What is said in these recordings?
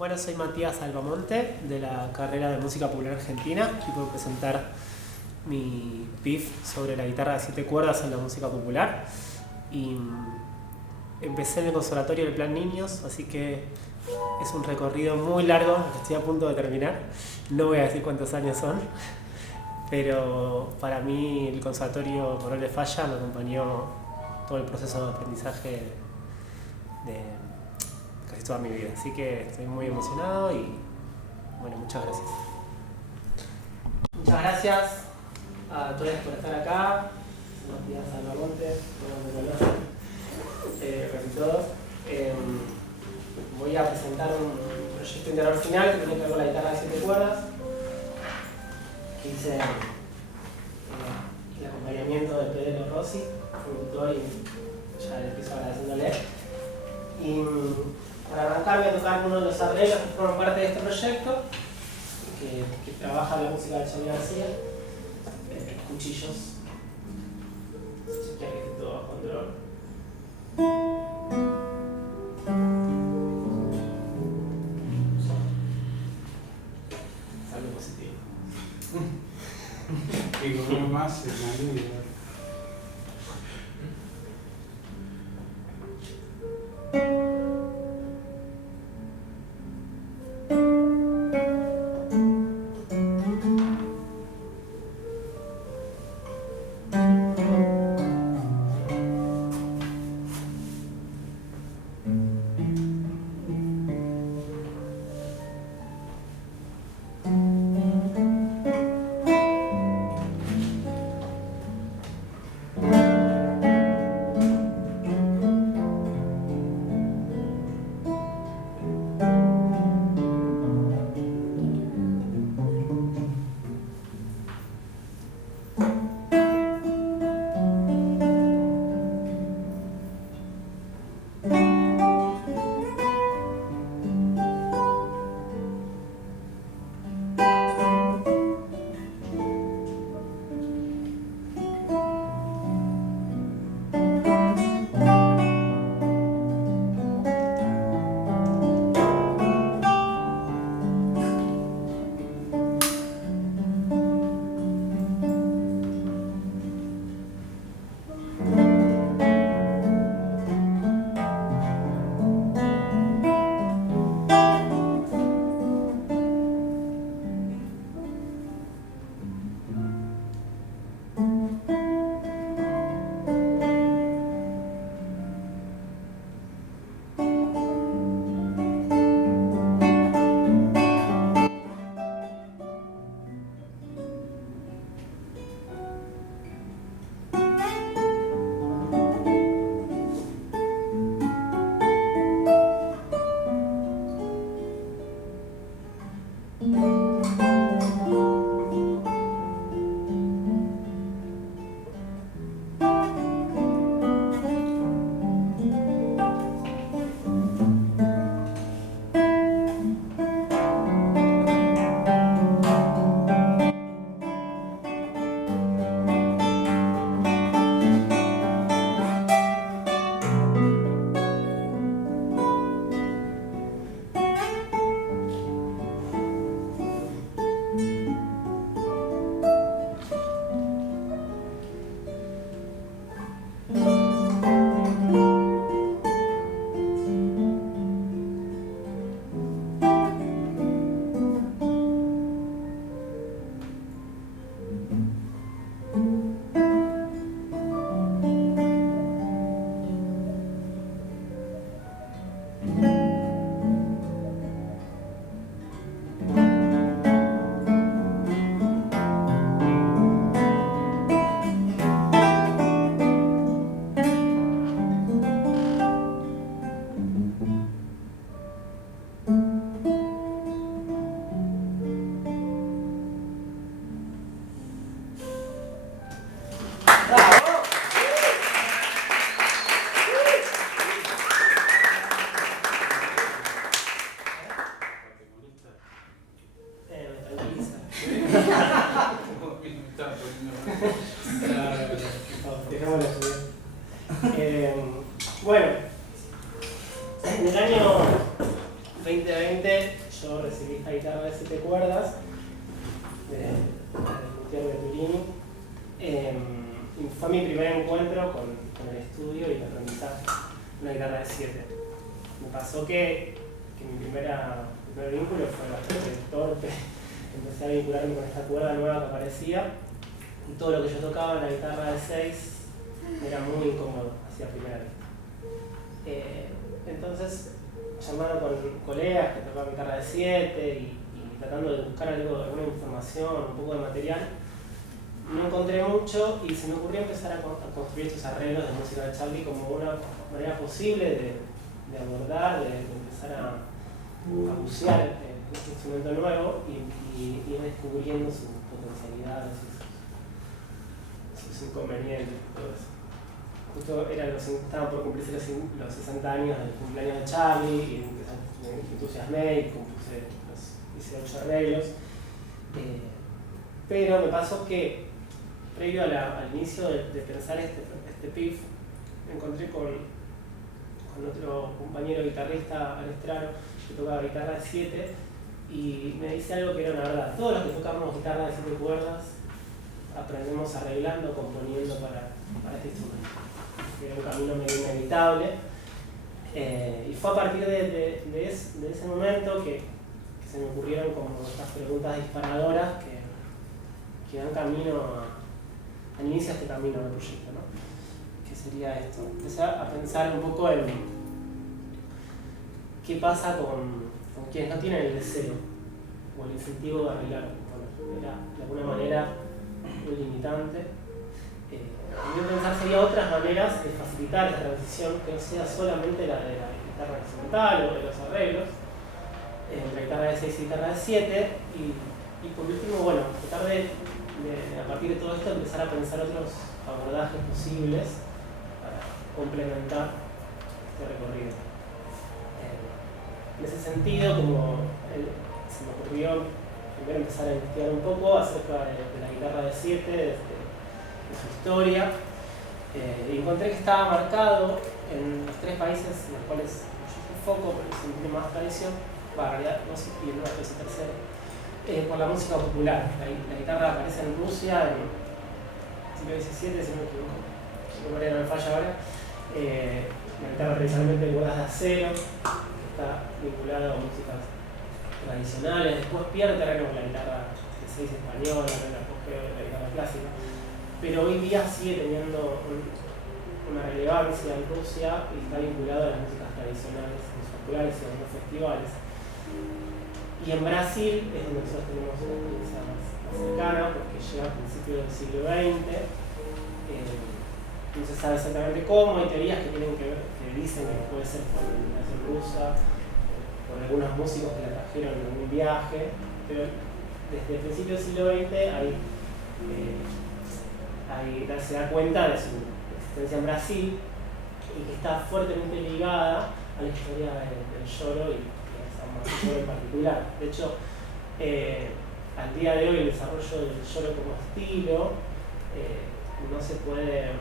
Bueno, soy Matías Albamonte, de la carrera de Música Popular Argentina, y puedo presentar mi PIF sobre la guitarra de 7 cuerdas en la música popular. Y empecé en el Conservatorio del Plan Niños, así que es un recorrido muy largo que estoy a punto de terminar. No voy a decir cuántos años son, pero para mí el Conservatorio Coronel de Falla me acompañó todo el proceso de aprendizaje de casi toda mi vida. Así que estoy muy emocionado y bueno, muchas gracias. Muchas gracias a todos por estar acá. Matías Albamonte, me conocen, casi todos. Voy a presentar un proyecto integral final que tiene que ver con la guitarra de 7 cuerdas. Hice el acompañamiento de Pedro Rossi, productor, y ya le empiezo agradeciéndole. Y para arrancar voy a tocar uno de los arreglos que forman parte de este proyecto, que trabaja la música de Johnny García, Cuchillos. Chequear que esté todo bajo control. Salud positivo. Y con uno más en la línea. Bueno, en el año 2020 yo recibí esta guitarra de 7 cuerdas de Luthier de Turini. Y fue mi primer encuentro con el estudio y el aprendizaje, una guitarra de 7. Me pasó que mi primer vínculo fue bastante torpe. Empecé a vincularme con esta cuerda nueva que aparecía y todo lo que yo tocaba en la guitarra de 6 era muy incómodo hacia primera vista. Entonces, llamando con colegas que tocaban guitarra de 7 y tratando de buscar alguna información, un poco de material, no encontré mucho y se me ocurrió empezar a construir estos arreglos de música de Charlie como una manera posible de abordar, de empezar a bucear este instrumento nuevo y ir descubriendo sus potencialidades, sus inconvenientes, todo eso. Justo estaban por cumplirse los 60 años del cumpleaños de Charlie y me entusiasmé y hice 8 arreglos. Pero me pasó que previo al inicio de pensar este PIF, me encontré con otro compañero guitarrista, Alestraro, que tocaba guitarra de 7 y me dice algo que era una verdad. Todos los que tocamos guitarra de 7 cuerdas aprendemos arreglando, componiendo para este instrumento. Era un camino medio inevitable. Y fue a partir de ese momento que se me ocurrieron como estas preguntas disparadoras que dan camino al inicio de este camino del proyecto, ¿no? ¿Qué sería esto? Empecé a pensar un poco en qué pasa con quienes no tienen el deseo o el incentivo de arreglar. Bueno, era de alguna manera muy limitante. También pensar si había otras maneras de facilitar la transición que no sea solamente la de la guitarra instrumental o de los arreglos, la guitarra de 6 y guitarra de 7, y por último, bueno, tratar de a partir de todo esto empezar a pensar otros abordajes posibles para complementar este recorrido. En ese sentido, se me ocurrió primero empezar a investigar un poco acerca de la guitarra de 7, de su historia, y encontré que estaba marcado en los 3 países en los cuales yo enfoco, porque se tiene más tradición, en realidad no sé, y el nuestro es el tercero, por la música popular. La guitarra aparece en Rusia en el siglo XVII, si no me equivoco, si no me falla ahora. La guitarra tradicionalmente de cuerdas de acero, que está vinculada a músicas tradicionales, después pierde terreno con la guitarra de 6 española, el apogeo de la guitarra clásica, pero hoy día sigue teniendo una relevancia en Rusia y está vinculado a las músicas tradicionales, músicas populares y a los festivales. Y en Brasil es donde nosotros tenemos una experiencia más cercana, porque llega a principios del siglo XX, no se sabe exactamente cómo, hay teorías que tienen que ver, que dicen que puede ser por la inmigración rusa, por algunos músicos que la trajeron en un viaje, pero desde el principio del siglo XX se da cuenta de su existencia en Brasil y que está fuertemente ligada a la historia del lloro y a esa música en particular. De hecho, al día de hoy el desarrollo del lloro como estilo no se puede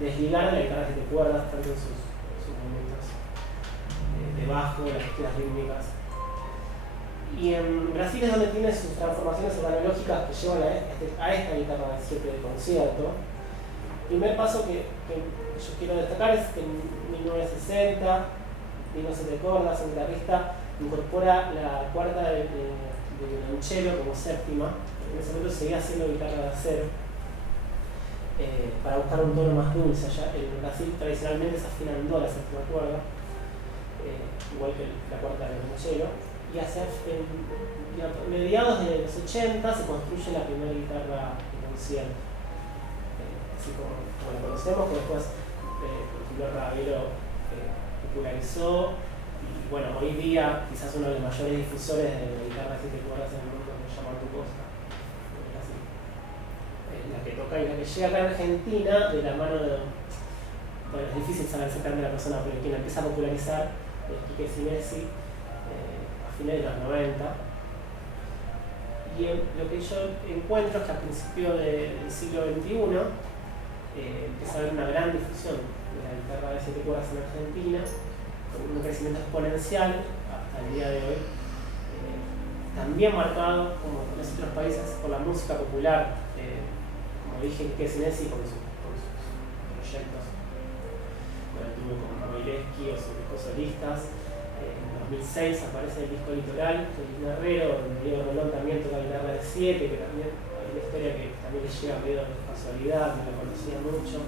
desligar de la guitarra de 7 cuerdas, tanto en sus momentos de bajo, las estructuras rítmicas. Y en Brasil es donde tiene sus transformaciones organológicas que llevan a esta guitarra de 7 de concierto. El primer paso que yo quiero destacar es que en 1960, Dino 7 cuerdas, un guitarrista, incorpora la cuarta de violonchelo como séptima. En ese momento seguía haciendo guitarra de acero para buscar un tono más dulce. Allá en Brasil tradicionalmente se afina en do la séptima cuerda, igual que la cuarta de violonchelo. Y hacia mediados de los 80 se construye la primera guitarra de concierto, así como la conocemos, que después, por ejemplo, Ravelo popularizó. Y bueno, hoy día quizás uno de los mayores difusores de la guitarra de 7 cuerdas en el mundo se llama Artur Costa, la que toca y la que llega acá en Argentina de la mano de... Bueno, es difícil saber exactamente la persona, pero quien la empieza a popularizar es Quique Sinesi, finales de los 90, y lo que yo encuentro es que a principios del siglo XXI empieza a haber una gran difusión de la guitarra de 7 cuerdas en Argentina, con un crecimiento exponencial hasta al día de hoy, también marcado, como en los otros países, por la música popular, como dije, que es Nessi con sus proyectos, bueno, tuvo con Moileski o sus discos solistas. En 2006 aparece el disco Litoral, de Luis Herrero, donde Diego Rolón también toca guitarra de 7, que también hay una historia que también le llega medio de casualidad, que lo conocía mucho.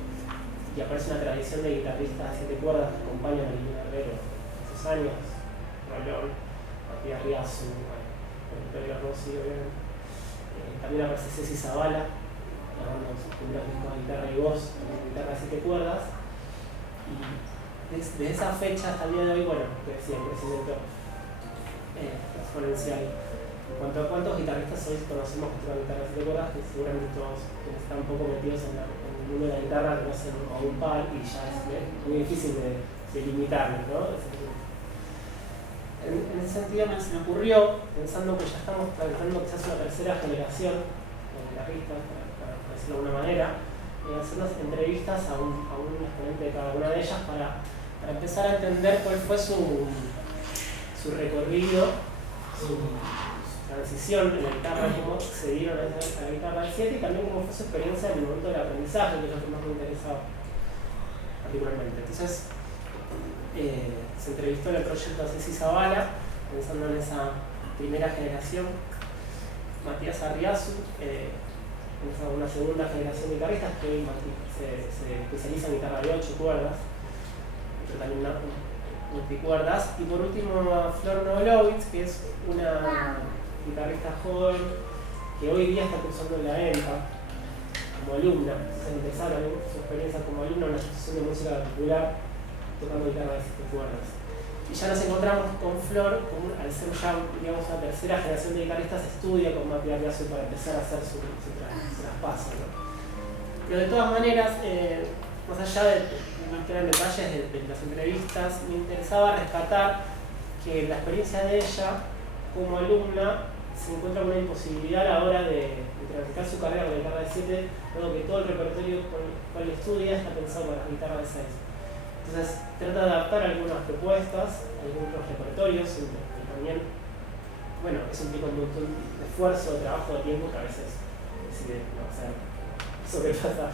Y aparece una tradición de guitarristas de 7 cuerdas que acompañan a Luis Herrero en esos años. Rolón, Matías Riazu, Pedro Rossi, obviamente. También aparece Ceci Zavala, grabando sus primeros discos de guitarra y voz, con guitarra de 7 cuerdas. Y desde esa fecha hasta el día de hoy, bueno, que decía, el crecimiento exponencial. En cuanto a cuántos guitarristas hoy conocemos que tocan guitarra de 7 cuerdas, que seguramente todos quienes están un poco metidos en el mundo de la guitarra conocen a un par y ya es muy difícil de limitarlo, ¿no? En ese sentido se me ocurrió, pensando que ya estamos trabajando quizás una tercera generación de guitarristas, para decirlo de alguna manera, hacer unas entrevistas a un exponente de cada una de ellas para empezar a entender cuál fue su recorrido, su transición en la guitarra, cómo se dieron a la guitarra del 7 y también cómo fue su experiencia en el momento del aprendizaje, que es lo que más me interesaba particularmente. Entonces, se entrevistó en el proyecto a Ceci Zavala, pensando en esa primera generación, Matías Arriazu, una segunda generación de guitarristas que hoy se especializa en guitarra de 8 cuerdas, pero también multicuerdas, y por último a Flor Novolowitz, que es una guitarrista joven que hoy día está cursando en la EMPA como alumna. Se empezaron su experiencia como alumna en una institución de música popular tocando guitarra de 7 cuerdas. Y ya nos encontramos con Flor, al ser ya, digamos, una tercera generación de guitarristas, estudia con Matías Riazu para empezar a hacer su traspaso, ¿no? Pero de todas maneras, más allá de no entrar en detalles de las entrevistas, me interesaba rescatar que la experiencia de ella como alumna se encuentra con una imposibilidad a la hora de transitar su carrera con la guitarra de 7, dado que todo el repertorio con el cual estudia está pensado para la guitarra de 6. Entonces trata de adaptar algunas propuestas, algunos repertorios, que también, bueno, eso implica un montón de esfuerzo, de trabajo, de tiempo, que a veces decide no hacer, sobrepasa.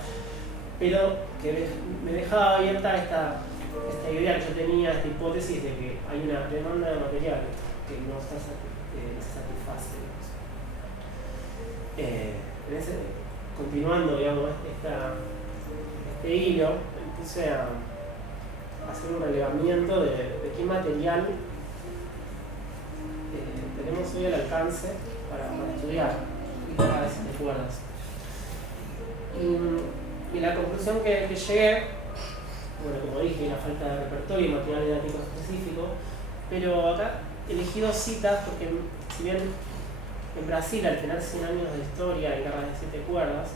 Pero que me dejaba abierta esta idea que yo tenía, esta hipótesis de que hay una demanda de material que no se satisface. Continuando, digamos, este hilo, empecé a hacer un relevamiento de qué material tenemos hoy al alcance para estudiar guitarra de 7 cuerdas. Y la conclusión que llegué, bueno, como dije, la falta de repertorio y material didáctico específico, pero acá elegí 2 citas porque, si bien en Brasil, al tener 100 años de historia de guitarra de 7 cuerdas,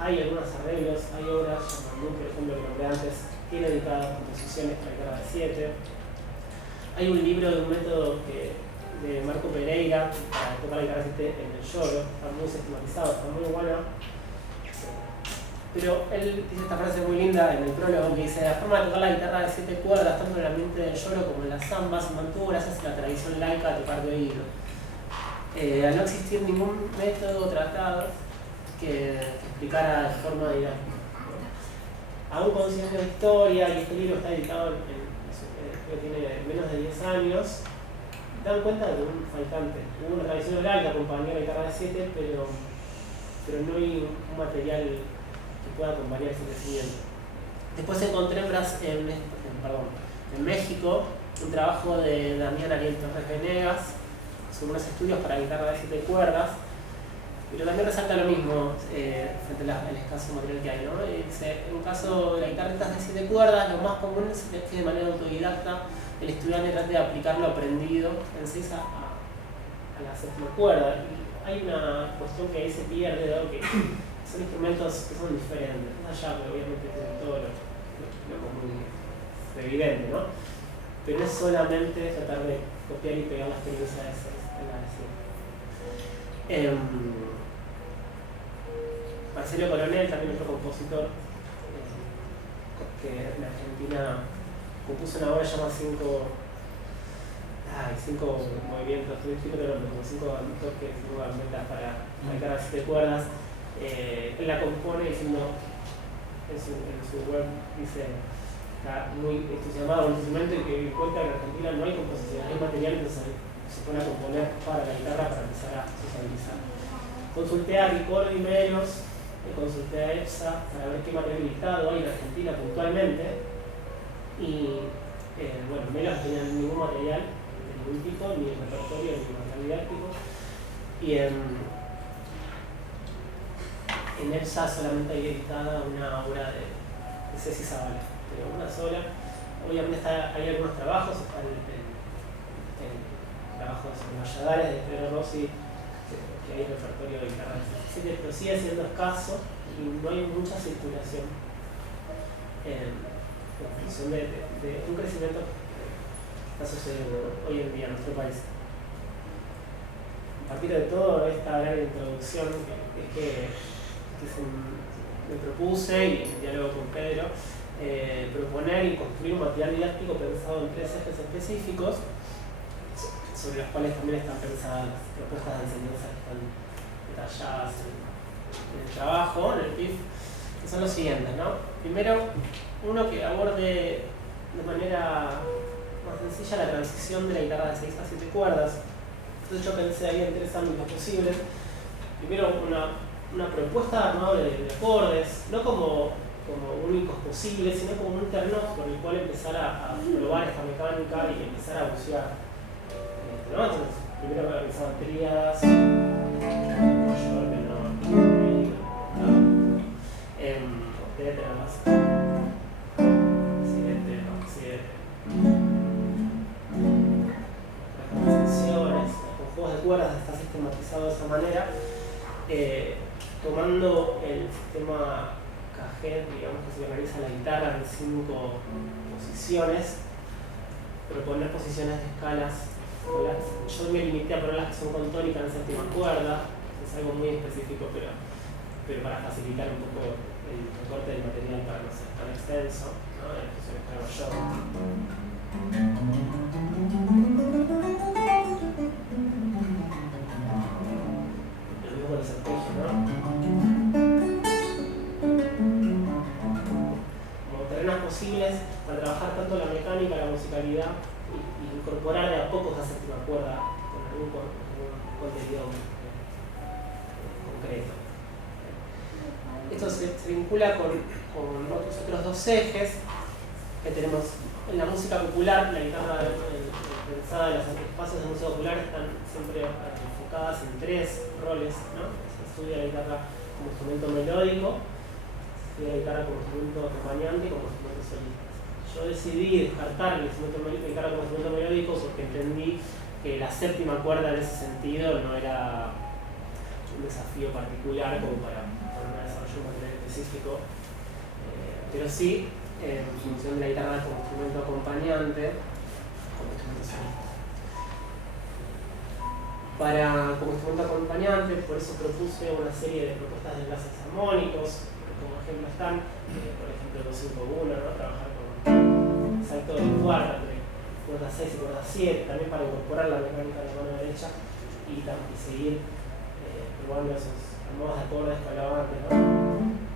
hay algunos arreglos, hay obras, Yamandú, por ejemplo, que nombré antes, tiene dedicadas composiciones para guitarra de 7. Hay un libro de un método de Marco Pereira para tocar la guitarra de 7 en el lloro, está muy sistematizado, está muy bueno. Pero él dice esta frase muy linda en el prólogo que dice: la forma de tocar la guitarra de 7 cuerdas, tanto en el ambiente del lloro como en las zambas, se mantuvo gracias a la tradición laica de tocar de oído. Al no existir ningún método o tratado que explicara de forma didáctica. Aún con 100 años de historia, y este libro está editado que tiene menos de 10 años, dan cuenta de un faltante. Hubo una tradición oral que acompañó la guitarra de 7, pero no hay un material que pueda acompañar ese crecimiento. Después encontré en México un trabajo de Damián Ariel Torres Venegas sobre unos estudios para guitarra de 7 cuerdas, pero también resalta lo mismo frente al escaso material que hay, ¿no? En un caso de las guitarristas de 7 cuerdas, lo más común es que de manera autodidacta el estudiante trate de aplicar lo aprendido en 6 a la 7ª cuerda. Y hay una cuestión que ahí se pierde, dado que son instrumentos que son diferentes, más allá, pero obviamente tienen todo lo común evidente, ¿no? Pero no es solamente tratar de copiar y pegar la experiencia de 6 en la de 7. Marcelo Coronel, también otro compositor que en Argentina compuso una obra llamada hay 5 movimientos, estoy escribiendo como 5 toques, 5 gambetas para la guitarra de 7 cuerdas. Él la compone diciendo, en su web dice, está muy entusiasmado con el instrumento y que encuentra que en Argentina no hay composición, hay material, entonces se pone a componer para la guitarra para empezar a socializar. Consulté a Ricordo y Melos, consulté a EPSA para ver qué material limitado hay en Argentina puntualmente. Y bueno, Melos no tenía ningún material de ningún tipo, ni repertorio, ni material didáctico. Y en EPSA solamente hay editada una obra de Ceci Zavala, pero una sola. Obviamente hay algunos trabajos, está el trabajo sobre Valladares de Pedro Rossi, que hay repertorio de guitarra del 77, pero sigue siendo escaso y no hay mucha circulación en función de un crecimiento que está sucediendo hoy en día en nuestro país. A partir de todo, esta gran introducción que me propuse, y en diálogo con Pedro, proponer y construir un material didáctico pensado en 3 ejes específicos, sobre los cuales también están pensadas las propuestas de enseñanza que están detalladas en el trabajo, en el PIF, que son los siguientes, ¿no? Primero, uno que aborde de manera más sencilla la transición de la guitarra de 6 a 7 cuerdas. Entonces yo pensé ahí en 3 ámbitos posibles. Primero, una propuesta armada de acordes, no como únicos posibles, sino como un terreno por el cual empezar a probar esta mecánica y empezar a bucear. ¿No? Entonces, primero me pensaban tríadas, mayor, menor, medio, octetas, 7, occidental, las composiciones, con juegos de cuerdas está sistematizado de esa manera, tomando el sistema Cajet, digamos, que se organiza la guitarra en 5 posiciones, proponer posiciones de escalas. Yo me limité a poner las que son con tónica en 7ª cuerda, es algo muy específico, pero para facilitar un poco el recorte del material para no ser tan extenso, ¿no? Entonces hago yo. Lo mismo con los arpegios, ¿no? Como terrenos posibles para trabajar tanto la mecánica, la musicalidad, y incorporar de a poco esa 7ª cuerda con algún contenido concreto. Esto se vincula con otros 2 ejes que tenemos en la música popular. La guitarra pensada en los espacios de música popular están siempre enfocadas en 3 roles, ¿no? Se estudia la guitarra como instrumento melódico, se estudia la guitarra como instrumento acompañante y como instrumento solista. Yo decidí descartar el guitarra como instrumento melódico porque entendí que la 7ª cuerda en ese sentido no era un desafío particular como para un desarrollo más específico, pero sí en función de la guitarra como instrumento acompañante, como instrumento solista. Como instrumento acompañante, por eso propuse una serie de propuestas de enlaces armónicos, como ejemplo están, por ejemplo, 2-5-1, ¿no? Trabajar con salto de cuarta entre cuerda 6 y cuerda 7, también para incorporar la mecánica de la mano derecha y seguir probando esos modos de acordes que hablaba antes, ¿no?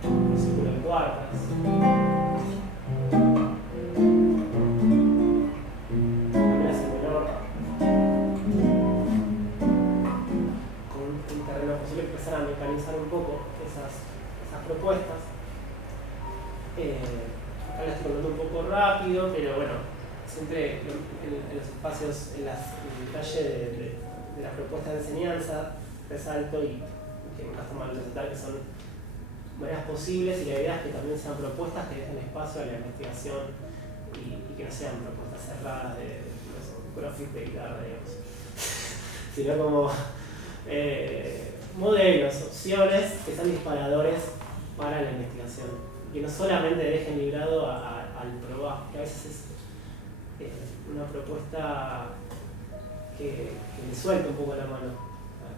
Un círculo de cuartas. También hacia el menor. Con un terreno posible empezar a mecanizar un poco esas propuestas. Acá la estoy contando un poco rápido, pero bueno, siempre en los espacios, en el detalle de las propuestas de enseñanza, resalto y que nunca está mal resaltar que son maneras posibles, y la idea es que también sean propuestas que dejen espacio a la investigación y que no sean propuestas cerradas de crossfit de guitarra, digamos, sino como modelos, opciones que sean disparadores para la investigación, que no solamente dejen librado al probar, que a veces es una propuesta que le suelta un poco la mano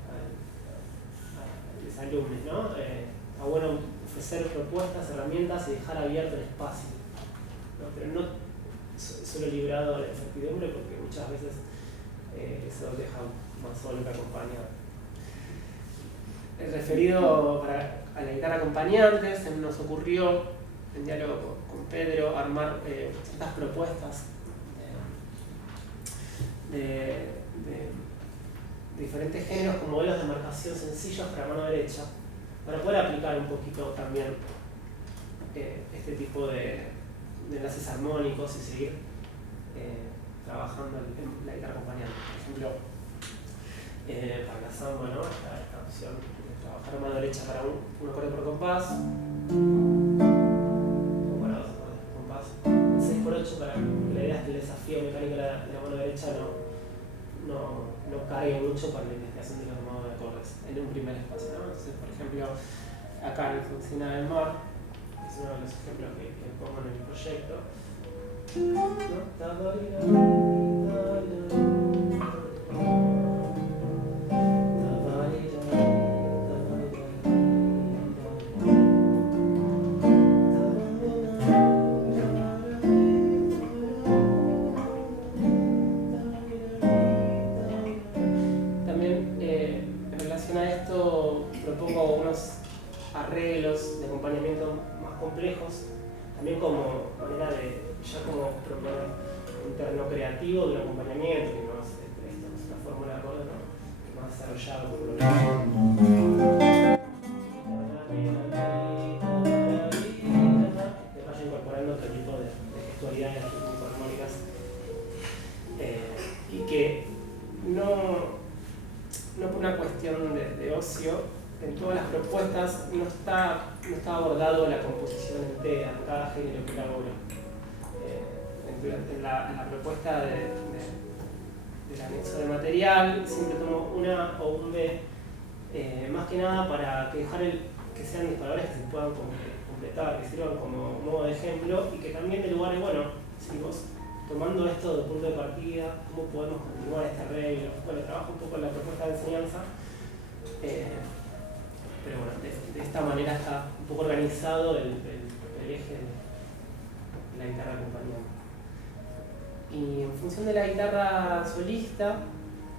a los alumnos, ¿no? Está bueno ofrecer propuestas, herramientas y dejar abierto el espacio, ¿no? Pero no solo librado a la incertidumbre, porque muchas veces eso deja más solo que acompañado. Referido a la guitarra acompañante, se nos ocurrió, en diálogo con Pedro, armar ciertas propuestas de diferentes géneros con modelos de marcación sencillos para mano derecha, para poder aplicar un poquito también este tipo de enlaces armónicos y seguir trabajando en la guitarra acompañante. Por ejemplo, para la samba, ¿no? Esta opción de trabajar a mano derecha para un acorde por compás, o para dos acordes por compás, 6x8 para que la idea es que el desafío mecánico de la mano derecha no cargue mucho para la investigación de los modos de acordes en un primer espacio, ¿no? Entonces, por ejemplo, acá en la Oficina del Mar, es uno de los ejemplos que pongo en el proyecto, También en relación a esto propongo unos arreglos de acompañamiento más complejos, también como manera de ya como proponer un terreno creativo de un acompañamiento, que no es una fórmula de acorde, ¿no? Que más desarrollado por lo que vaya incorporando otro tipo de gestualidades armónicas y que no por una cuestión de ocio, en todas las propuestas no está abordado la composición entera, cada género que elaboro. En la propuesta del anexo de material siempre tomo una o un B, más que nada para que sean disparadores que se puedan completar, que sirvan como modo de ejemplo y que también de lugares, bueno, si vos tomando esto de punto de partida, cómo podemos continuar este arreglo. Bueno, trabajo un poco en la propuesta de enseñanza, pero bueno, de esta manera está un poco organizado el eje de la guitarra acompañante. Y en función de la guitarra solista,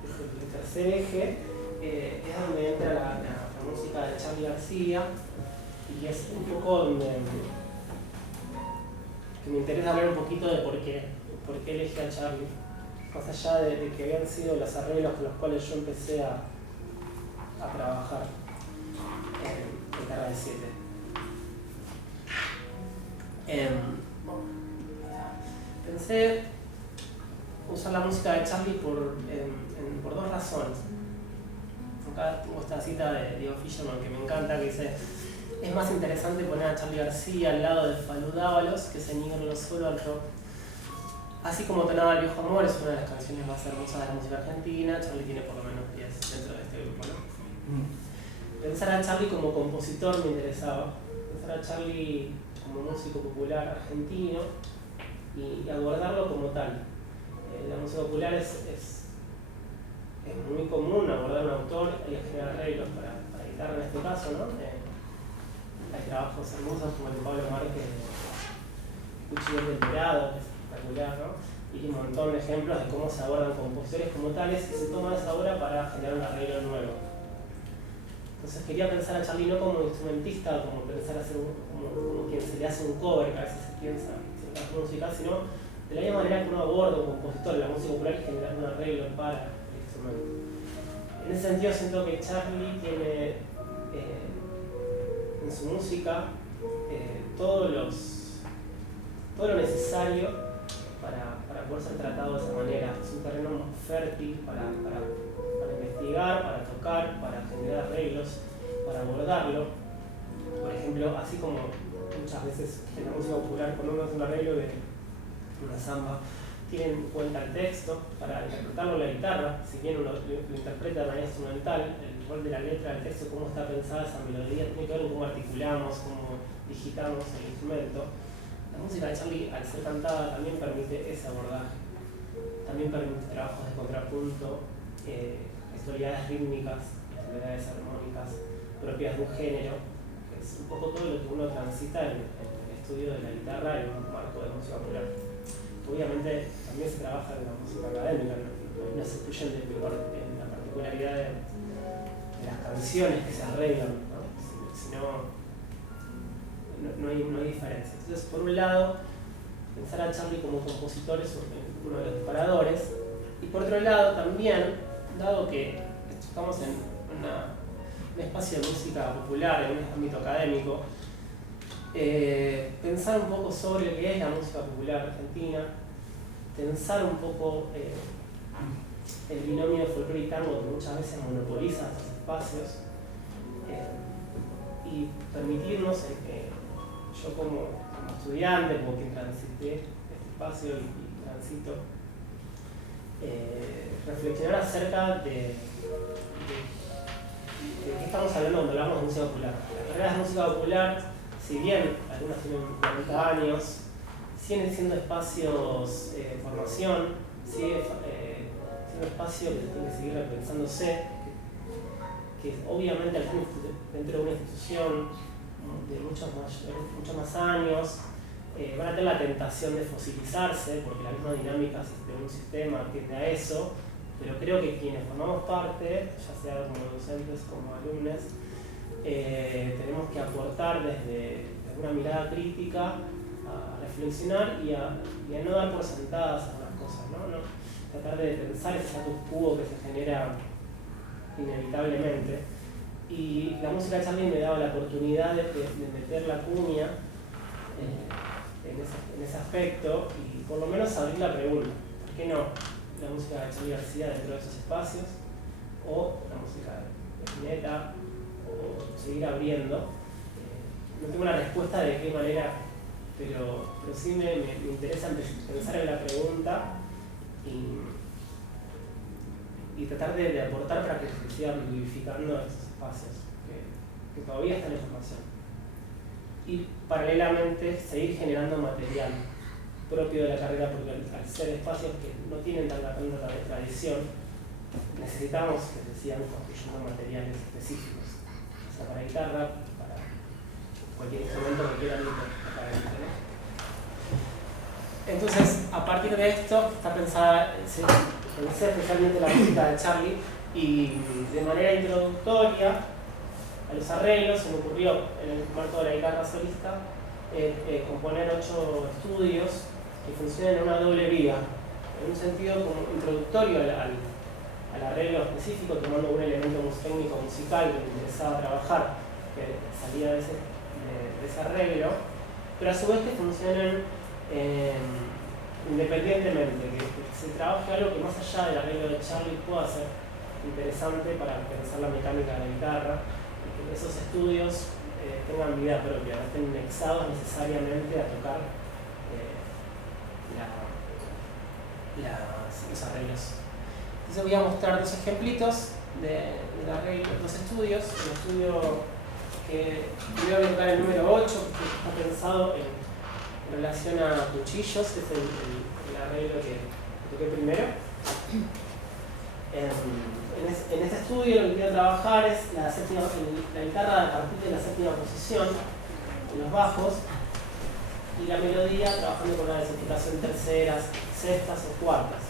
que es el tercer eje, es donde entra la música de Charly García, y es un poco donde que me interesa hablar un poquito de por qué elegí a Charly, más allá de que habían sido los arreglos con los cuales yo empecé a trabajar en guitarra de 7. Pensé usar la música de Charly por dos razones. Acá tengo esta cita de Diego Fisherman que me encanta, que dice: es más interesante poner a Charly García al lado de Falú Dávalos que se niega solo al rock. Así como Tonada del Viejo Amor es una de las canciones más hermosas de la música argentina, Charly tiene por lo menos 10 dentro de este grupo, ¿no? Pensar a Charly como compositor me interesaba, pensar a Charly como músico popular argentino y abordarlo como tal. La música popular es muy común abordar un autor y generar arreglos para guitarra en este caso, ¿no? Hay trabajos hermosos como el de Pablo Márquez, Cuchillo del Dorado, que es espectacular, ¿no? Y un montón de ejemplos de cómo se abordan compositores como tales y se toma esa obra para generar un arreglo nuevo. Entonces quería pensar a Charly no como instrumentista, como pensar hacer como quien se le hace un cover, que a veces se piensa en ciertas músicas, sino de la misma manera que uno aborda un compositor, la música popular es generar un arreglo para el instrumento. En ese sentido siento que Charly tiene en su música todo lo necesario para poder ser tratado de esa manera. Es un terreno fértil para investigar, para tocar, para generar arreglos, para abordarlo. Por ejemplo, así como muchas veces en la música popular, cuando uno hace un arreglo de una samba, tienen en cuenta el texto para interpretarlo en la guitarra, si bien uno lo interpreta de manera instrumental, el rol de la letra, del texto, cómo está pensada esa melodía, tiene que ver con cómo articulamos, cómo digitamos el instrumento. La música de Charly, al ser cantada, también permite ese abordaje. También permite trabajos de contrapunto, tonalidades rítmicas, tonalidades armónicas propias de un género, que es un poco todo lo que uno transita en el estudio de la guitarra en un marco de música popular. Obviamente también se trabaja en la música académica, ¿no? no se excluyen en la particularidad de las canciones que se arreglan, ¿no? Sino no hay diferencia. Entonces, por un lado, pensar a Charlie como compositor es uno de los disparadores, y por otro lado también, dado que estamos en un espacio de música popular, en un ámbito académico, pensar un poco sobre lo que es la música popular argentina, pensar un poco el binomio de folclore y tango que muchas veces monopoliza estos espacios, y permitirnos, yo como estudiante, como quien transité este espacio y transito, reflexionar acerca de qué estamos hablando cuando hablamos de música popular. Las carreras de música popular, si bien algunas tienen 40 años, siguen siendo espacios de formación, siendo espacios que tienen que seguir repensándose, que obviamente dentro de una institución de muchos más años van a tener la tentación de fosilizarse, porque la misma dinámica de un sistema tiende a eso, pero creo que quienes formamos parte, ya sea como docentes, como alumnos, tenemos que aportar desde una mirada crítica a reflexionar y a no dar por sentadas algunas cosas, ¿no? Tratar de pensar el status quo que se genera inevitablemente. Y la música de Charlie me daba la oportunidad de meter la cuña en ese aspecto y por lo menos abrir la pregunta: ¿por qué no la música de Charlie García dentro de esos espacios? O la música de Spinetta, o seguir abriendo. No tengo una respuesta de qué manera, pero sí me interesa pensar en la pregunta y tratar de aportar para que se siga vivificando esos espacios que todavía están en formación. Y paralelamente seguir generando material propio de la carrera, porque al ser espacios que no tienen tanta tradición, necesitamos que se sigan construyendo materiales específicos, o sea, para guitarra, para cualquier instrumento, cualquier ámbito académico, ¿no? Entonces, a partir de esto, está pensada, pensé especialmente la música de Charlie, y de manera introductoria a los arreglos se me ocurrió, en el marco de la guitarra solista, componer 8 estudios que funcionan en una doble vía, en un sentido como introductorio al arreglo específico, tomando un elemento técnico musical que me interesaba trabajar, que salía de ese arreglo, pero a su vez que funcionen independientemente, que se trabaje algo que más allá del arreglo de Charlie pueda ser interesante para pensar la mecánica de la guitarra, y que esos estudios tengan vida propia, no estén indexados necesariamente a tocar los arreglos. Entonces voy a mostrar 2 ejemplitos de arreglo, 2 estudios. Un estudio que voy a tocar el número 8, que está pensado en relación a cuchillos, que es el arreglo que toqué primero. En este estudio lo que quiero trabajar es la guitarra a partir de la 7ª posición, en los bajos, y la melodía trabajando con una desintegración terceras, sextas o cuartas.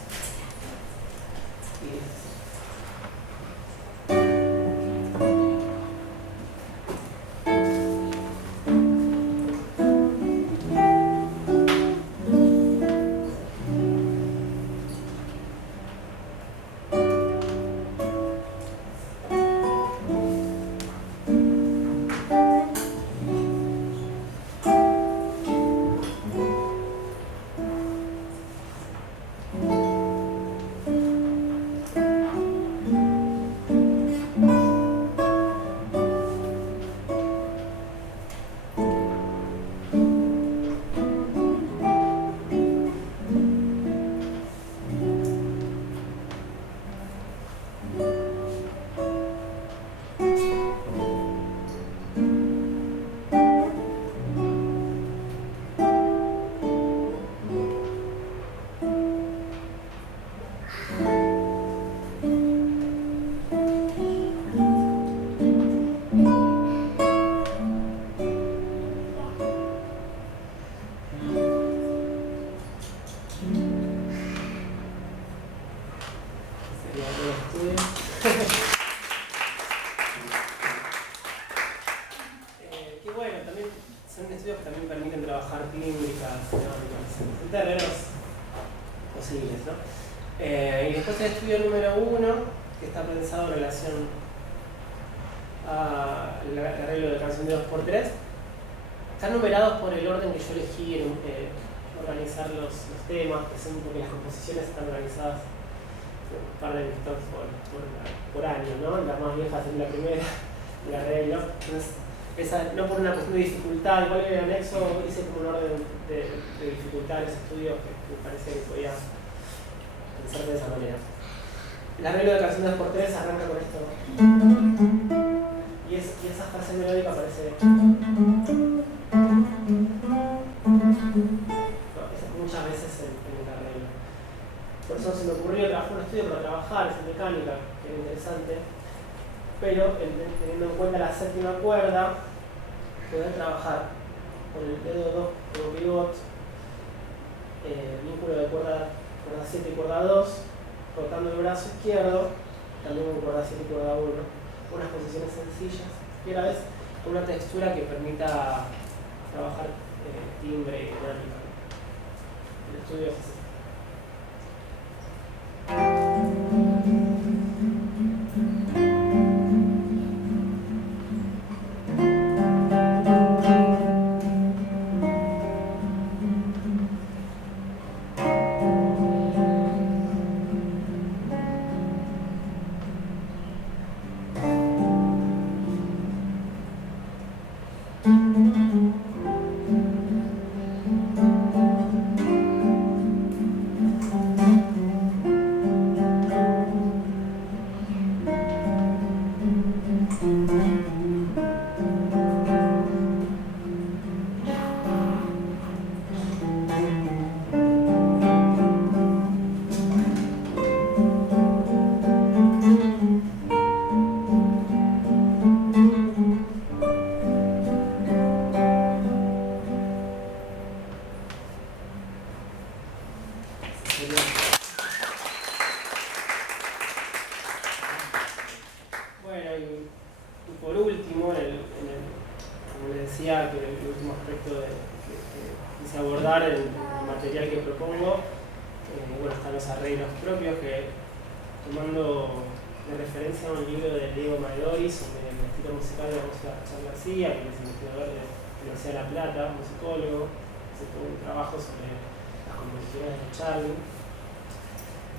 son estudios que también permiten trabajar tímbricas, dinámicas, en terrenos posibles, ¿no? Y después el estudio número 1, que está pensado en relación al arreglo de canción de 2x3, están numerados por el orden que yo elegí en organizar los temas, que son porque las composiciones están organizadas por un par de Víctor por año, ¿no? La más vieja es la primera, el arreglo. Entonces, no por una cuestión de dificultad, igual en el anexo hice como un orden de dificultad en ese estudio que me parecía que podía pensar de esa manera. El arreglo de canción 2x3 arranca con esto. Y esa frase melódica aparece. Muchas veces en el arreglo. Por eso se me ocurrió trabajar un estudio para trabajar esa mecánica, que era interesante, pero teniendo en cuenta la séptima cuerda, poder trabajar con el dedo 2 como pivot, vínculo de cuerda 7 y cuerda 2, rotando el brazo izquierdo, también con cuerda 7 y cuerda 1, unas posiciones sencillas, y a la vez con una textura que permita trabajar timbre y dinámica. El estudio es así.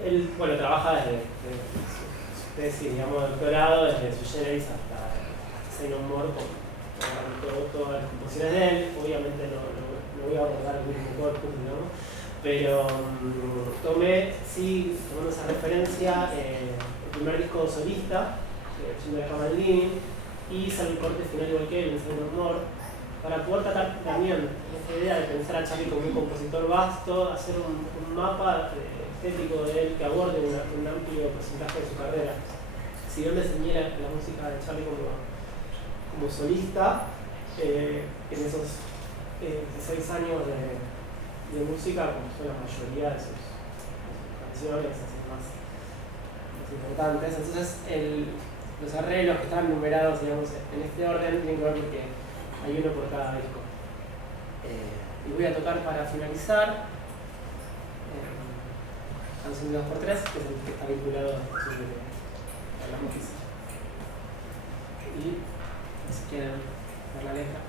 Él trabaja desde su tesis, digamos, de doctorado, desde su generis hasta Saint More, con todas las composiciones de él. Obviamente no voy a abordar el mismo corpus, ¿no? Pero tomando esa referencia, el primer disco solista, de Camaldini, y hice el corte final igual que él, en Saint More, para poder tratar también esta idea de pensar a Charlie como un compositor vasto, hacer un mapa estético de él que aborde un amplio porcentaje de su carrera. Si yo me enseñé la música de Charlie como solista, en esos 16 años de música, como fue la mayoría de sus canciones más importantes. Entonces, los arreglos que están numerados, digamos, en este orden tienen que ver porque hay uno por cada disco. Y voy a tocar para finalizar canción de 2x3, que es el que está vinculado a la música. Y si quieren ver la letra.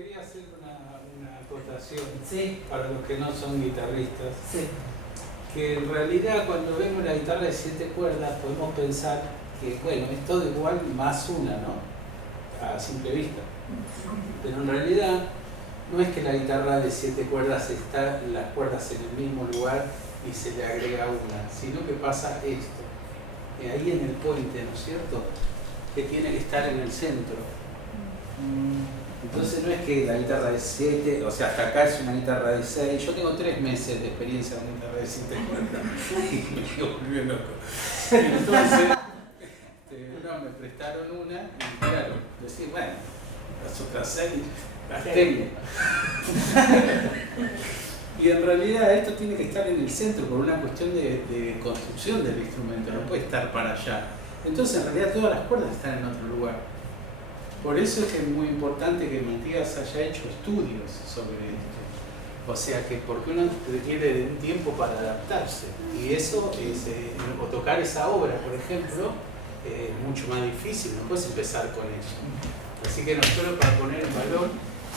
quería hacer una acotación Sí. para los que no son guitarristas. Sí. Que en realidad cuando vemos la guitarra de 7 cuerdas podemos pensar que, bueno, es todo igual más una, ¿no? A simple vista. Pero en realidad no es que la guitarra de 7 cuerdas está las cuerdas en el mismo lugar y se le agrega una, sino que pasa esto. Ahí en el puente, ¿no es cierto? Que tiene que estar en el centro. Entonces no es que la guitarra de 7, o sea, hasta acá es una guitarra de 6. Yo tengo 3 meses de experiencia con guitarra de 7 cuerdas y me volví loco. Entonces, no, me prestaron una y claro, decir, bueno, las otras 6 las tengo. Y en realidad esto tiene que estar en el centro por una cuestión de construcción del instrumento, no puede estar para allá. Entonces en realidad todas las cuerdas están en otro lugar. Por eso es que es muy importante que Matías haya hecho estudios sobre esto. O sea que porque uno requiere un tiempo para adaptarse. Y eso es, o tocar esa obra, por ejemplo, es mucho más difícil, no puedes empezar con eso. Así que nosotros para poner en valor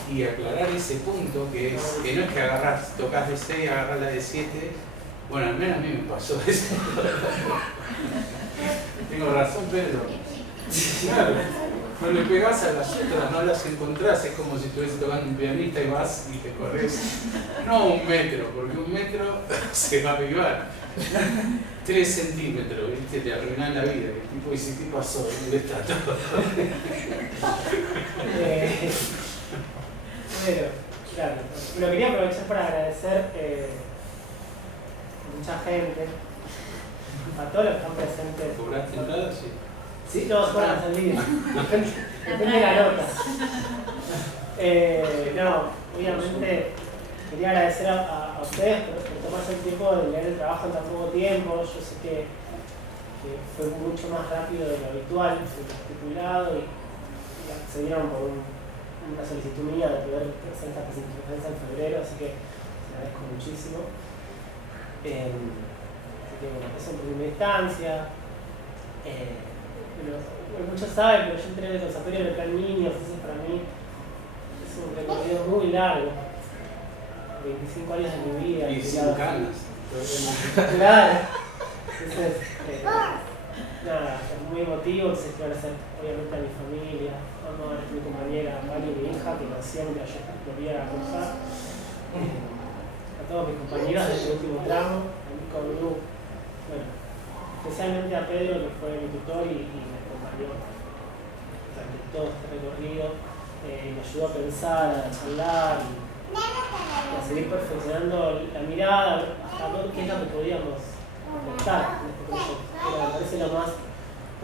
y aclarar ese punto, que no es que agarras, tocas de 6 y agarras la de 7. Bueno, al menos a mí me pasó eso. Tengo razón, Pedro. Claro, no le pegás a las otras, no las encontrás, es como si estuvieses tocando un pianista y vas y te corres. No 1 metro, porque 1 metro se va a avivar. 3 centímetros, ¿viste? Te arruinan la vida. El tipo dice, ¿qué pasó? ¿Dónde está todo? Bueno, claro. Lo quería aprovechar para agradecer a mucha gente, a todos los que están presentes. ¿Cobraste entrada? Sí. Sí, no, fueron a salir. Depende de la nota. No, obviamente quería agradecer a ustedes por tomarse el tiempo de leer el trabajo en tan poco tiempo. Yo sé que fue mucho más rápido de lo habitual, el estipulado, y accedieron por una solicitud mía de poder hacer esta presentación en febrero, así que les agradezco muchísimo. Así que bueno, eso en primera instancia. Muchos saben, pero yo entré en el conservatorio de Plan Niños, entonces para mí es un recorrido muy largo. 25 años de mi vida. Y sin ganas. Claro. Entonces, nada, es muy emotivo, entonces quiero agradecer obviamente a mi familia, a mi compañera, a Vali y mi hija, que nacía mientras yo volvía a cruzar. A todos mis compañeros de este último tramo, a Nico Bru, bueno, especialmente a Pedro, que fue mi tutor y me acompañó durante todo este recorrido, me ayudó a pensar, a charlar y a seguir perfeccionando la mirada hasta ver qué es lo que podíamos contar en este proyecto. Pero me parece lo más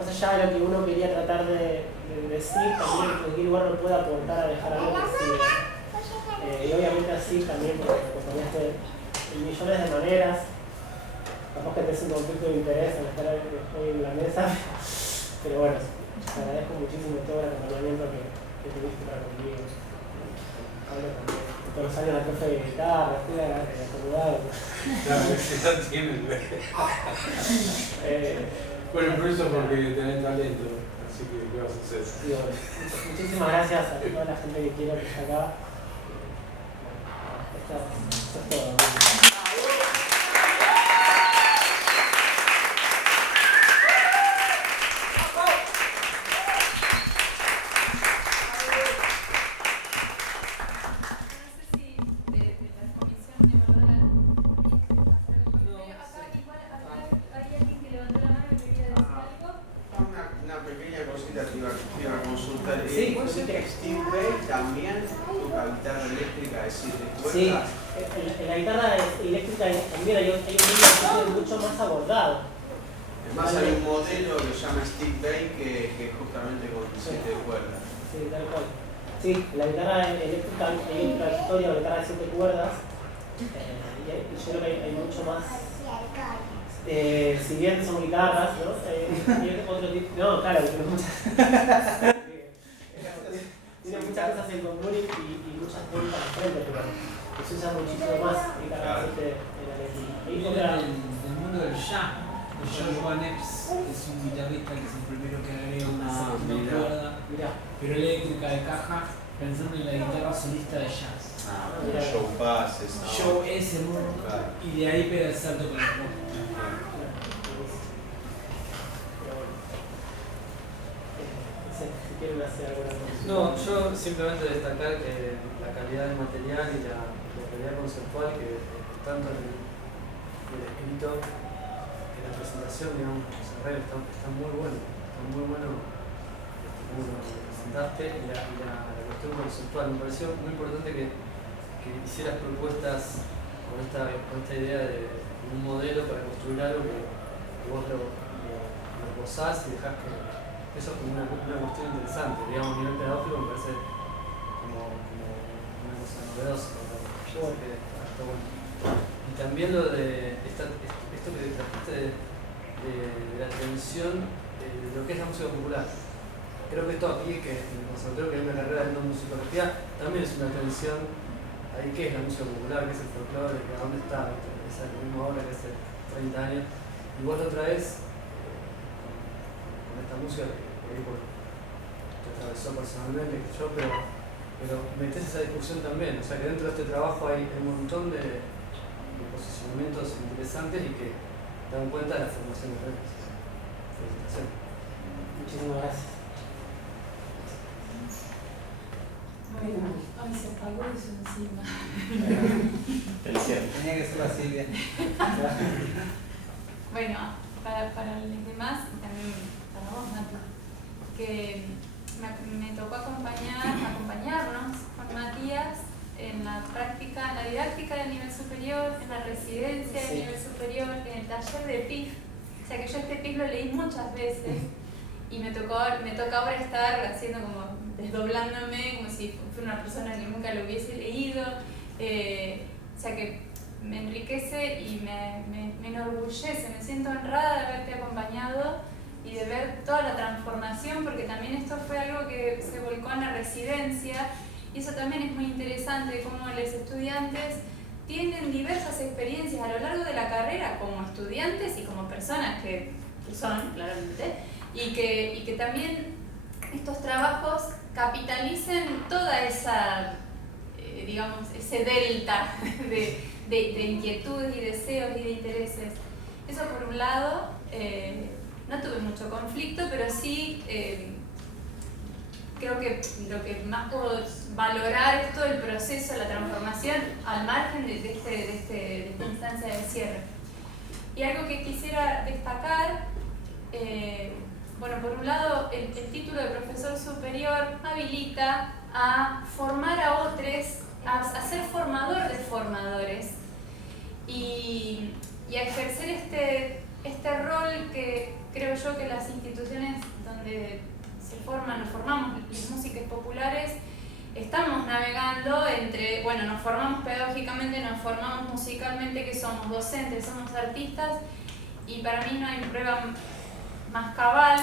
allá de lo que uno quería tratar de decir, también en cualquier lugar lo pueda aportar a dejar algo que sirva. Y obviamente así también, porque me acompañaste en millones de maneras. Capaz que tenés un conflicto de interés en estar hoy en la mesa, pero bueno, te agradezco muchísimo todo el acompañamiento que tuviste para conmigo. Hablo también. Todos los años la profe de guitarra, estoy acomodado. Claro, ya tienes. Bueno, por eso porque tenés talento, así que ¿qué vas a hacer? Digo, muchísimas gracias a toda la gente que quiero que está acá. Esto es todo. Sí, en la guitarra eléctrica también hay un medio mucho más abordado. Además hay un modelo que se llama Steve Vai que es justamente con 7 cuerdas. Sí, tal cual. Sí, la guitarra eléctrica hay otra historia de guitarra de 7 cuerdas. Y yo creo que hay mucho más. Si bien son guitarras, ¿no? Hay otro tipo. No, claro, tiene muchas cosas en común y muchas puntas de frente, pero se usa muchísimo más guitarra de 7 en la eléctrica. Del mundo del jazz, Joan Epps es un guitarrista que es el primero que agrega una segunda cuerda, pero eléctrica de caja, pensando en la guitarra solista de jazz. Show passes. Show ese mundo Claro. y de ahí pega el salto con el pop. No, yo simplemente destacar que la calidad del material y la calidad conceptual que tanto en el escrito que en la presentación, digamos, los arreglos están muy buenos, como lo presentaste y la cuestión conceptual. Me pareció muy importante que hicieras propuestas con esta idea de un modelo para construir algo que vos lo posás y dejás que eso es como una cuestión interesante, digamos, a nivel pedagógico me parece como una cosa novedosa. Yo creo que está bueno. Y también lo de esto que trajiste de la atención de lo que es la música popular. Creo que esto aquí, que en el conservatorio que hay una carrera de musicología, también es una atención ahí qué es la música popular, qué es el folclore, que a dónde está, esa es la misma obra que hace 30 años. Y vos la otra vez con esta música que te atravesó personalmente, pero metés esa discusión también, o sea que dentro de este trabajo hay un montón de posicionamientos interesantes y que dan cuenta de la formación de redes. Felicitaciones. Muchísimas gracias. Bueno, ay, se apagó eso encima. Tenía que ser así bien. Bueno, para los demás, y también para vos, Mati, que me tocó acompañarnos con Matías en la práctica, en la didáctica del nivel superior, en la residencia del nivel superior, en el taller de PIF. O sea que yo este PIF lo leí muchas veces y me toca ahora estar haciendo como desdoblándome como si fuera una persona que nunca lo hubiese leído. O sea que me enriquece y me enorgullece, me siento honrada de haberte acompañado y de ver toda la transformación, porque también esto fue algo que se volcó en la residencia y eso también es muy interesante, cómo los estudiantes tienen diversas experiencias a lo largo de la carrera como estudiantes y como personas que son, claramente, y que también estos trabajos capitalicen toda esa, digamos, ese delta de inquietudes y deseos y de intereses. Eso por un lado, no tuve mucho conflicto, pero sí creo que lo que más puedo valorar es todo el proceso, la transformación al margen de esta instancia de cierre. Y algo que quisiera destacar, bueno, por un lado, el título de profesor superior habilita a formar a otros, a ser formador de formadores y a ejercer este rol que creo yo que las instituciones donde nos formamos las músicas populares, estamos navegando entre, bueno, nos formamos pedagógicamente, nos formamos musicalmente, que somos docentes, somos artistas, y para mí no hay prueba más cabal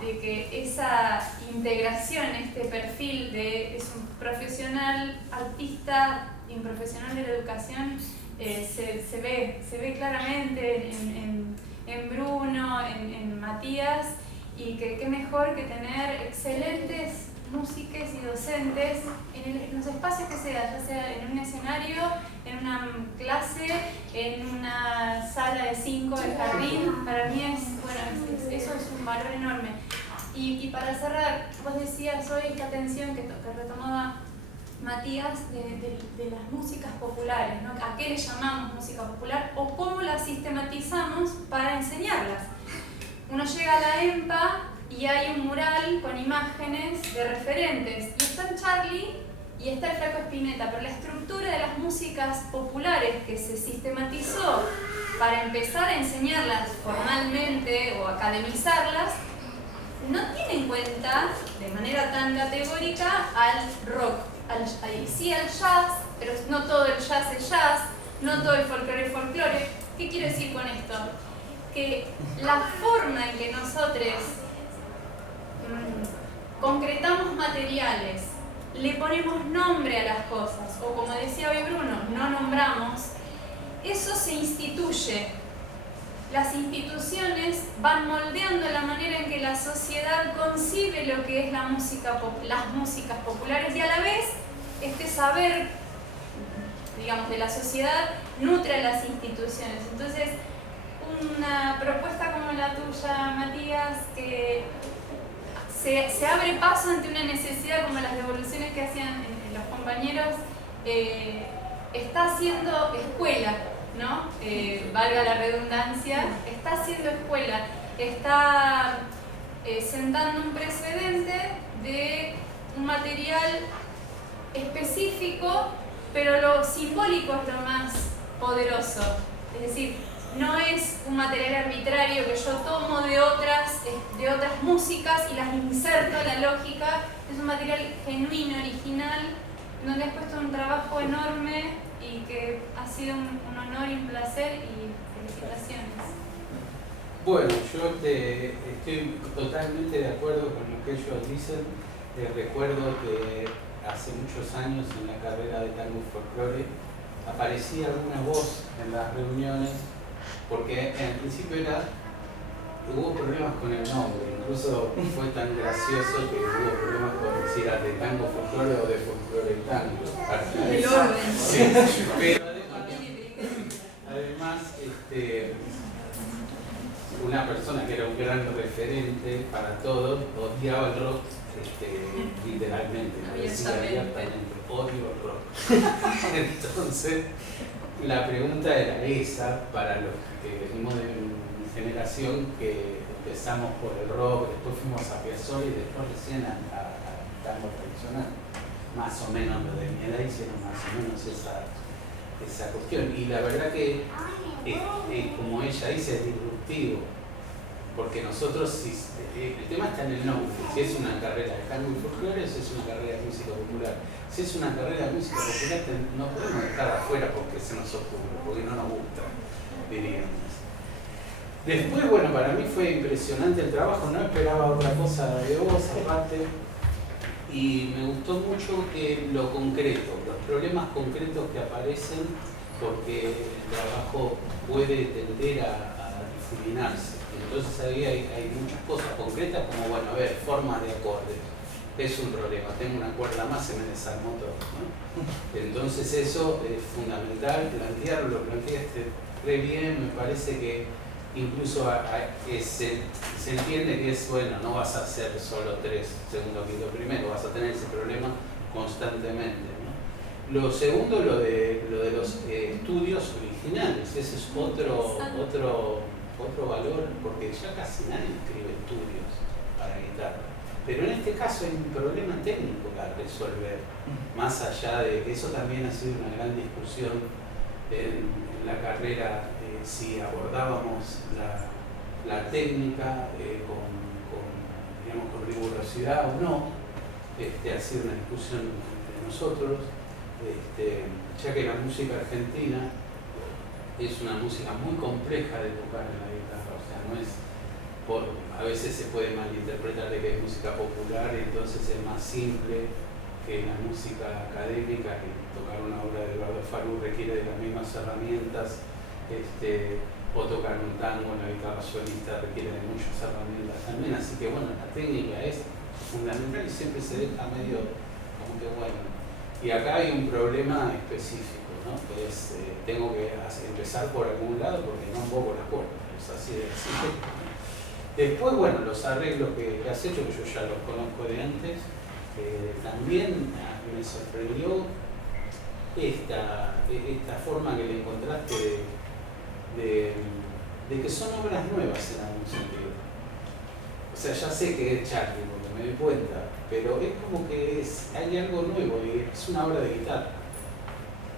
de que esa integración, este perfil de es un profesional artista y un profesional de la educación se ve claramente en Bruno, en Matías, y que qué mejor que tener excelentes músicos y docentes en los espacios que sea, ya sea en un escenario, en una clase, en una sala de 5 del jardín. Para mí eso es un valor enorme. Y para cerrar, vos decías hoy esta atención que retomaba Matías de las músicas populares, ¿no? ¿A qué le llamamos música popular o cómo la sistematizamos para enseñarlas? Uno llega a la EMPA y hay un mural con imágenes de referentes. Y está el Charlie y está el Flaco Spinetta, pero la estructura de las músicas populares que se sistematizó para empezar a enseñarlas formalmente o academizarlas, no tiene en cuenta de manera tan categórica al rock, sí al jazz, pero no todo el jazz es jazz, no todo el folclore es folclore. ¿Qué quiero decir con esto? Que la forma en que nosotros concretamos materiales, le ponemos nombre a las cosas, o como decía hoy Bruno, no nombramos, eso se instituye. las instituciones van moldeando la manera en que la sociedad concibe lo que es las músicas populares, y a la vez este saber, digamos, de la sociedad nutre a las instituciones. Entonces, una propuesta como la tuya, Matías, que se abre paso ante una necesidad como las devoluciones que hacían los compañeros, está haciendo escuela, ¿no? Valga la redundancia, está haciendo escuela, está sentando un precedente de un material específico, pero lo simbólico es lo más poderoso. Es decir, no es un material arbitrario que yo tomo de otras músicas y las inserto a la lógica. Es un material genuino, original, donde has puesto un trabajo enorme y que ha sido un honor y un placer, y felicitaciones. Bueno, yo estoy totalmente de acuerdo con lo que ellos dicen. Recuerdo que hace muchos años en la carrera de tango y folclore aparecía alguna voz en las reuniones, porque en principio hubo problemas con el nombre, incluso fue tan gracioso que hubo problemas con si era de tango folclore o de folclore tango. El orden. Sí, pero además una persona que era un gran referente para todos odiaba el rock, literalmente, lo decía abiertamente, odio el rock. Entonces, la pregunta era esa para los que venimos de mi generación, que empezamos por el rock, después fuimos a Piazzolla y después recién a tango tradicional. Más o menos lo de mi edad hicieron más o menos esa cuestión. Y la verdad que, como ella dice, es disruptivo, porque nosotros, el tema está en el nombre. Si es una carrera de tango y folclore, si es una carrera de música popular. Si es una carrera de música popular, no podemos dejar afuera porque se nos ocurre, porque no nos gusta, diríamos. Después, bueno, para mí fue impresionante el trabajo, no esperaba otra cosa de vos, aparte, y me gustó mucho que lo concreto, los problemas concretos que aparecen, porque el trabajo puede tender a difuminarse. Entonces ahí hay muchas cosas concretas, como, bueno, a ver, formas de acordes. Es un problema, tengo una cuerda más, se me desarmó todo, ¿no? Entonces eso es fundamental, plantearlo, lo planteaste re bien, me parece que incluso se entiende que es, bueno, no vas a hacer solo 3, segundo, quinto, primero, vas a tener ese problema constantemente, ¿no? Lo segundo, lo de los estudios originales, ese es otro valor, porque ya casi nadie escribe estudios para guitarra. Pero en este caso hay un problema técnico para resolver, más allá de que eso también ha sido una gran discusión en la carrera, si abordábamos la técnica con rigurosidad o no. Ha sido una discusión entre nosotros, ya que la música argentina es una música muy compleja de tocar en la guitarra, o sea, no es a veces se puede malinterpretar de que es música popular y entonces es más simple que la música académica, que tocar una obra de Eduardo Farú requiere de las mismas herramientas, o tocar un tango, la guitarra solista requiere de muchas herramientas también, así que bueno, la técnica es fundamental y siempre se deja medio como que bueno. Y acá hay un problema específico, ¿no? Que es, tengo que empezar por algún lado porque no invoco las cuerdas, es así de simple. Después, bueno, los arreglos que has hecho, que yo ya los conozco de antes, también me sorprendió esta forma que le encontraste de que son obras nuevas en algún sentido. O sea, ya sé que es Charlie, porque me doy cuenta, pero es como que hay algo nuevo y es una obra de guitarra.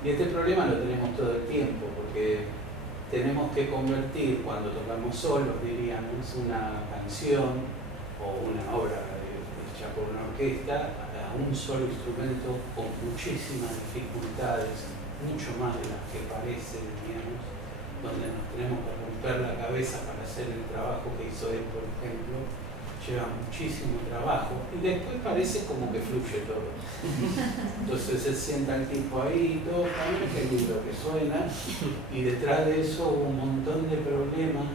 Y este problema lo tenemos todo el tiempo, porque tenemos que convertir, cuando tocamos solos, diríamos, una canción o una obra hecha por una orquesta a un solo instrumento con muchísimas dificultades, mucho más de las que parece, diríamos, donde nos tenemos que romper la cabeza para hacer el trabajo que hizo él, por ejemplo, lleva muchísimo trabajo y después parece como que fluye todo. Entonces se sienta el tipo ahí y todo, también qué lindo que suena, y detrás de eso hubo un montón de problemas,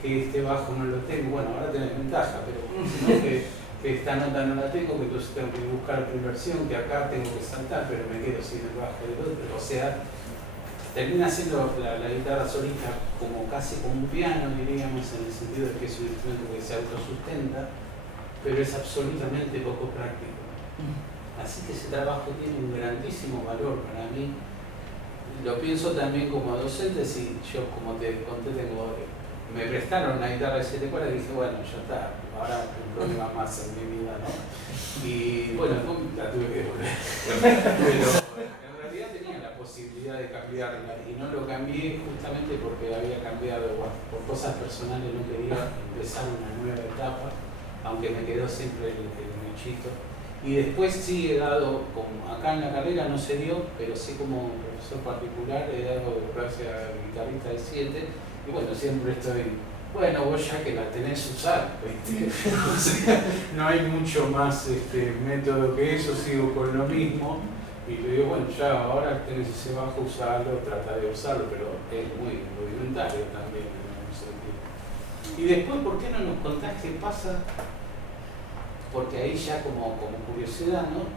que este bajo no lo tengo, bueno, ahora tenés ventaja, pero ¿no? que esta nota no la tengo, que entonces tengo que buscar otra inversión, que acá tengo que saltar, pero me quedo sin el bajo del otro, o sea, termina siendo la guitarra solista como casi como un piano, diríamos, en el sentido de que es un instrumento que se autosustenta, pero es absolutamente poco práctico. Así que ese trabajo tiene un grandísimo valor para mí. Lo pienso también como docente, si yo, como te conté, me prestaron una guitarra de 7 cuerdas y dije, bueno, ya está, ahora un problema más en mi vida, ¿no? Y bueno, la tuve que devolver. Pero en realidad tenía la posibilidad de cambiarla y no lo cambié justamente porque había cambiado, bueno, por cosas personales no quería empezar una nueva etapa, aunque me quedó siempre el mechito. Y después sí he dado, como acá en la carrera no se dio, pero sí como profesor particular he dado clase a guitarrista de 7, y bueno, siempre estoy, bueno, vos ya que la tenés usar, ¿viste? O sea, no hay mucho más método que eso, sigo con lo mismo, y le digo, bueno, ya ahora tenés ese bajo, usarlo, trata de usarlo, pero es muy rudimentario también en ese sentido. Y después, ¿por qué no nos contás qué pasa? Porque ahí ya como curiosidad, ¿no?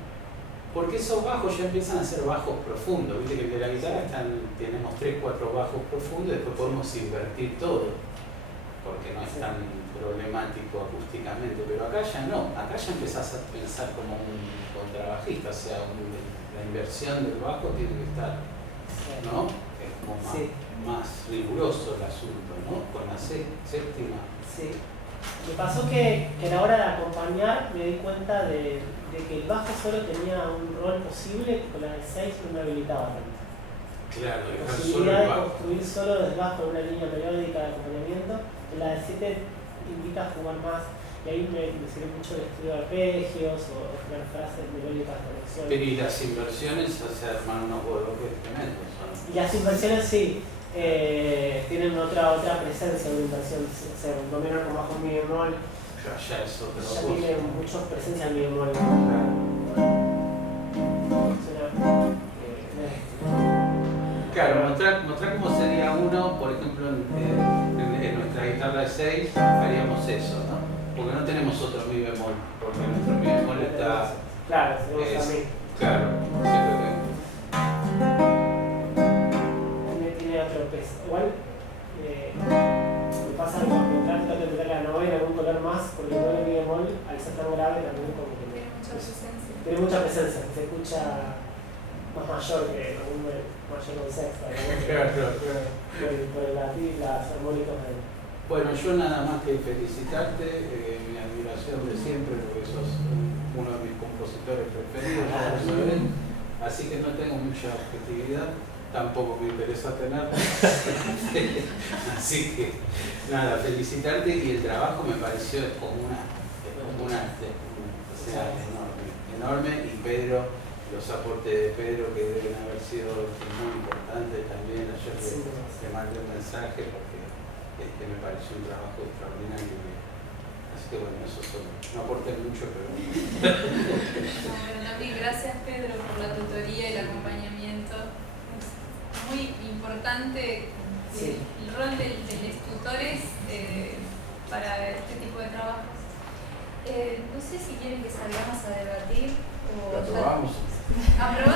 Porque esos bajos ya empiezan a ser bajos profundos, viste que de la guitarra tenemos 3, 4 bajos profundos y después podemos invertir todo, porque no es tan problemático acústicamente, pero acá ya no, acá ya empezás a pensar como un contrabajista, o sea, la inversión del bajo tiene que estar, ¿no? Es como más riguroso el asunto, ¿no? Con la séptima. Sí. Me pasó que a la hora de acompañar me di cuenta de que el bajo solo tenía un rol posible, con la de 6 no me habilitaba tanto. Claro, la posibilidad de construir solo desde bajo una línea melódica de acompañamiento, en la de 7 invita a jugar más, y ahí me sirve mucho el estudio de arpegios o crear frases melódicas de conexión. Pero y las inversiones, o sea, arman unos bloques tremendos, ¿no? Y las inversiones sí. Tienen otra presencia de inversión, o sea, un dominio con bajo mi bemol ya es otra ya cosa. tiene mucha presencia en mi bemol. Claro, mostrar cómo sería uno, por ejemplo, en nuestra guitarra de 6 haríamos eso, ¿no? Porque no tenemos otro mi bemol, porque nuestro mi bemol está... Claro, tenemos a mí. Claro, siempre que... Otro peso. Igual me pasa que cuando trato de meter la novena en algún color más, porque el doble mi bemol, al ser tan grave, también como que tiene mucha presencia, se escucha más mayor que un mayor con sexta, Claro. por las armónicas de... Bueno, yo nada más que felicitarte, mi admiración de siempre, porque sos uno de mis compositores preferidos, ya lo saben, así que no tengo mucha objetividad. Tampoco me interesa tenerla. Así que, nada, felicitarte, y el trabajo me pareció como una o sea, enorme, y Pedro, los aportes de Pedro que deben haber sido muy importantes también. Ayer te mandé un mensaje porque me pareció un trabajo extraordinario. Así que bueno, eso no aporté mucho, pero... Bueno, también gracias Pedro por la tutoría y el acompañamiento. Muy importante el rol de los tutores para este tipo de trabajos. No sé si quieren que salgamos a debatir o ¿Lo aprobamos? ¿Aprobamos?